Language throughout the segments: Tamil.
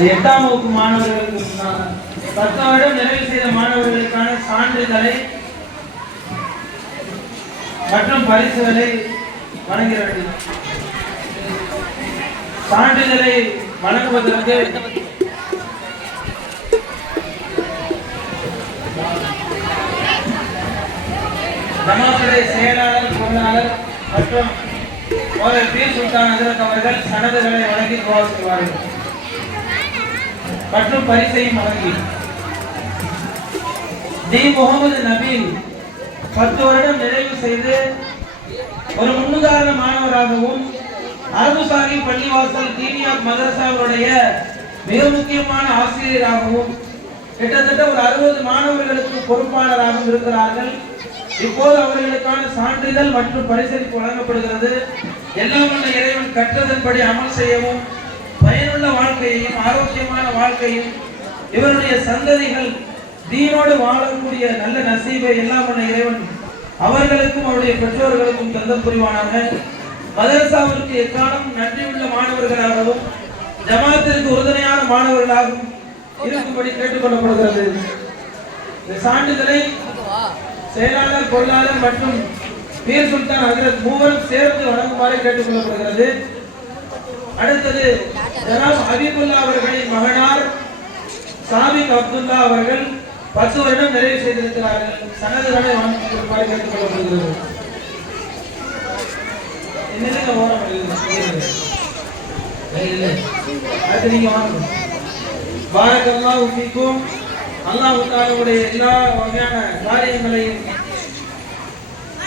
8ஆம் வகுப்பு மாணவர்களுக்கு 10 வருடம் நிறைவு செய்த மாணவர்களுக்கான சான்றிதழை மற்றும் பரிசுகளை வழங்க வேண்டும். சான்றிதழை வழங்குவதற்கு ஜமாத்துடைய செயலாளர், பொருளாளர் மற்றும் பீர் சுல்தான் ஹஜ்ரத் அவர்கள் சனதுகளை வழங்கி துஆ செய்வார்கள் மற்றும் பரிசையும் வழங்கி டி முகமது நபீல் 10 வருடம் நிறைவு செய்து ஒரு முன்னுதாரண மாணவராகவும் அரபுசாகி பள்ளிவாசல் தீனியாத் மதரசாவுடைய மிக முக்கியமான ஆசிரியராகவும் கிட்டத்தட்ட ஒரு 60 மாணவர்களுக்கு பொறுப்பாளராகவும் இருக்கிறார்கள். இப்போது அவர்களுக்கான சான்றிதழ் மற்றும் பரிசளிப்பு வழங்கப்படுகிறது. எல்லாம் வல்ல இறைவன் கற்றதன்படி அமல் செய்யவும் பயனுள்ள வாழ்க்கையையும் ஆரோக்கியமான வாழ்க்கையும் இவருடைய சந்ததிகள் தீனோடு வாழக்கூடிய நல்ல நசீபை எல்லாம் வல்ல இறைவன் அவர்களுக்கும் அவருடைய பெற்றோர்களுக்கும் தந்த புரிவானாக. மதரசாவிற்கு எக்காலம் நன்றியுள்ள மாணவர்களாகவும் ஜமாத்திற்கு உறுதுணையான மாணவர்களாகவும் இருக்கும்படி கேட்டுக்கொள்ளப்படுகிறது. இந்த சான்றிதழை செயலாளர், பொருளாளர் மற்றும் பீர் சுல்தான் ஹஜ்ரத் மூவரும் சேர்ந்து வழங்குமாறு கேட்டுக்கொள்ளப்படுகிறது. அடுத்தது ஜனாப் ஹபீபுல்லா அவர்களின் மகனார் சாபிக் அப்துல்லா அவர்கள் 10 வருடம் நிறைவு செய்திருக்கிறார்கள். சனதுகளை வழங்குமாறு கேட்டுக்கொள்ளப்படுகிறது. பாரக்கல்லாஹு ஃபீக்கும். அல்லாஹ் தஆலாவுடைய எல்லா வகையான காரியங்களையும்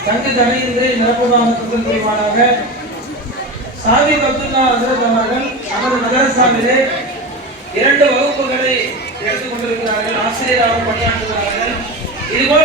தங்கு தடையின்றி நிரப்புவாக புரிவானாக. சாபிக் அப்துல்லா ஹஜ்ரத் அவர்கள் நமது மதரசாவிலே 2 வகுப்புகளை எடுத்துக் கொண்டிருக்கிறார்கள். ஆசிரியராகவும் பணியாற்றுகிறார்கள். இதுபோல்